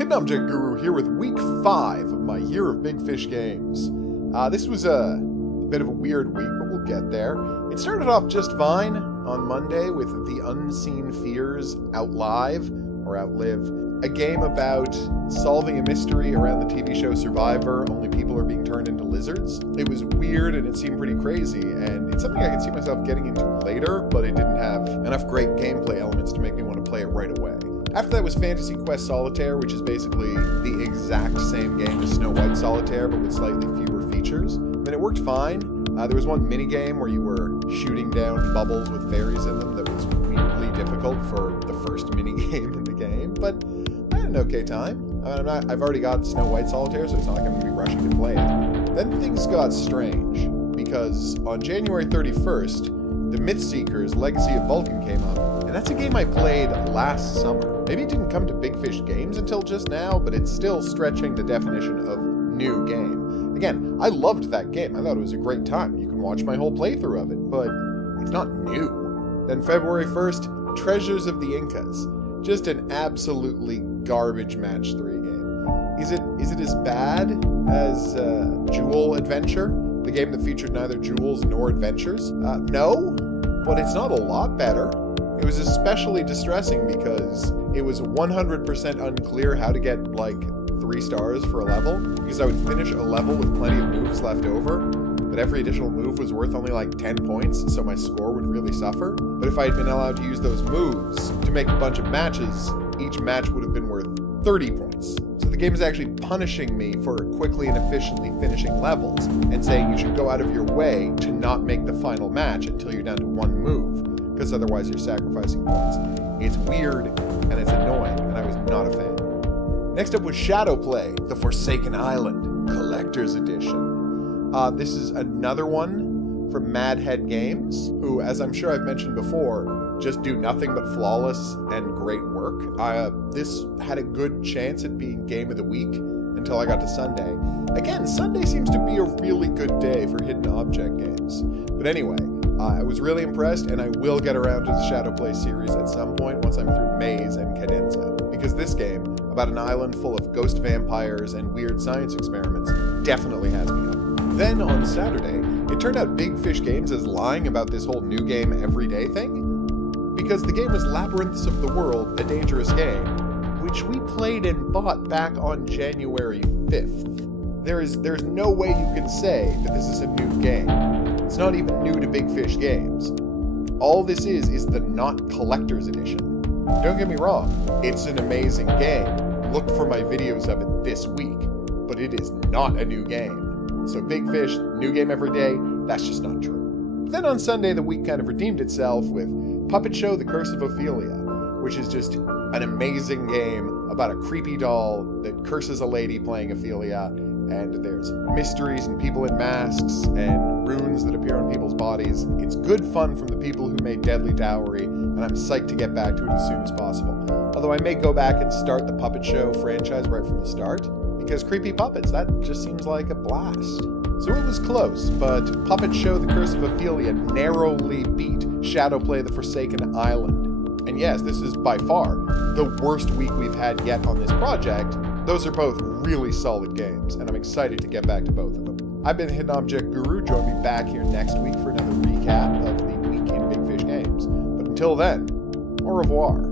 Hidden Object Guru here with week 5 of my year of Bigfish Games. This was a bit of a weird week, but we'll get there. It started off just fine on Monday with The Unseen Fears Outlive, or Outlive, a game about solving a mystery around the TV show Survivor, only people are being turned into lizards. It was weird and it seemed pretty crazy, and it's something I could see myself getting into later, but it didn't have enough great gameplay elements to make me want to play it right away. After that was Fantasy Quest Solitaire, which is basically the exact same game as Snow White Solitaire, but with slightly fewer features. And it worked fine. There was one mini-game where you were shooting down bubbles with fairies in them that was weirdly difficult for the first mini-game in the game, but I had an okay time. I've already got Snow White Solitaire, so it's not like I'm going to be rushing to play it. Then things got strange, because on January 31st, the Mythseeker's Legacy of Vulcan came up, and that's a game I played last summer. Maybe it didn't come to Bigfish Games until just now, but it's still stretching the definition of new game. Again, I loved that game. I thought it was a great time. You can watch my whole playthrough of it, but it's not new. Then February 1st, Treasures of the Incas. Just an absolutely garbage match 3 game. Is it as bad as Jewel Adventure? The game that featured neither jewels nor adventures? No, but it's not a lot better. It was especially distressing because it was 100% unclear how to get, like, 3 stars for a level, because I would finish a level with plenty of moves left over, but every additional move was worth only like 10 points, so my score would really suffer. But if I had been allowed to use those moves to make a bunch of matches, each match would have been worth 30 points. So the game is actually punishing me for quickly and efficiently finishing levels, and saying you should go out of your way to not make the final match until you're down to 1 move, because otherwise you're sacrificing points. It's weird, and it's annoying, and I was not a fan. Next up was Shadowplay, The Forsaken Island, Collector's Edition. This is another one from Madhead Games, who, as I'm sure I've mentioned before, just do nothing but flawless and great work. This had a good chance at being Game of the Week until I got to Sunday. Again, Sunday seems to be a really good day for hidden object games. But anyway, I was really impressed, and I will get around to the Shadowplay series at some point once I'm through Maze and Cadenza, because this game, about an island full of ghost vampires and weird science experiments, definitely has me up. Then on Saturday, it turned out Bigfish Games is lying about this whole new game every day thing, because the game was Labyrinths of the World, A Dangerous Game, which we played and bought back on January 5th. There's no way you can say that this is a new game. It's not even new to Bigfish Games. All this is the not collector's edition. Don't get me wrong, it's an amazing game. Look for my videos of it this week, but it is not a new game. So Bigfish, new game every day, that's just not true. Then on Sunday, the week kind of redeemed itself with Puppet Show, The Curse of Ophelia, which is just an amazing game about a creepy doll that curses a lady playing Ophelia, and there's mysteries and people in masks and runes that appear on people's bodies. It's good fun from the people who made Deadly Dowry, and I'm psyched to get back to it as soon as possible. Although I may go back and start the Puppet Show franchise right from the start, because creepy puppets, that just seems like a blast. So it was close, but Puppet Show, The Curse of Ophelia narrowly beat Shadowplay, The Forsaken Island. And yes, this is by far the worst week we've had yet on this project. Those are both really solid games, and I'm excited to get back to both of them. I've been Hidden Object Guru. Join me back here next week for another recap of the week in Bigfish Games. But until then, au revoir.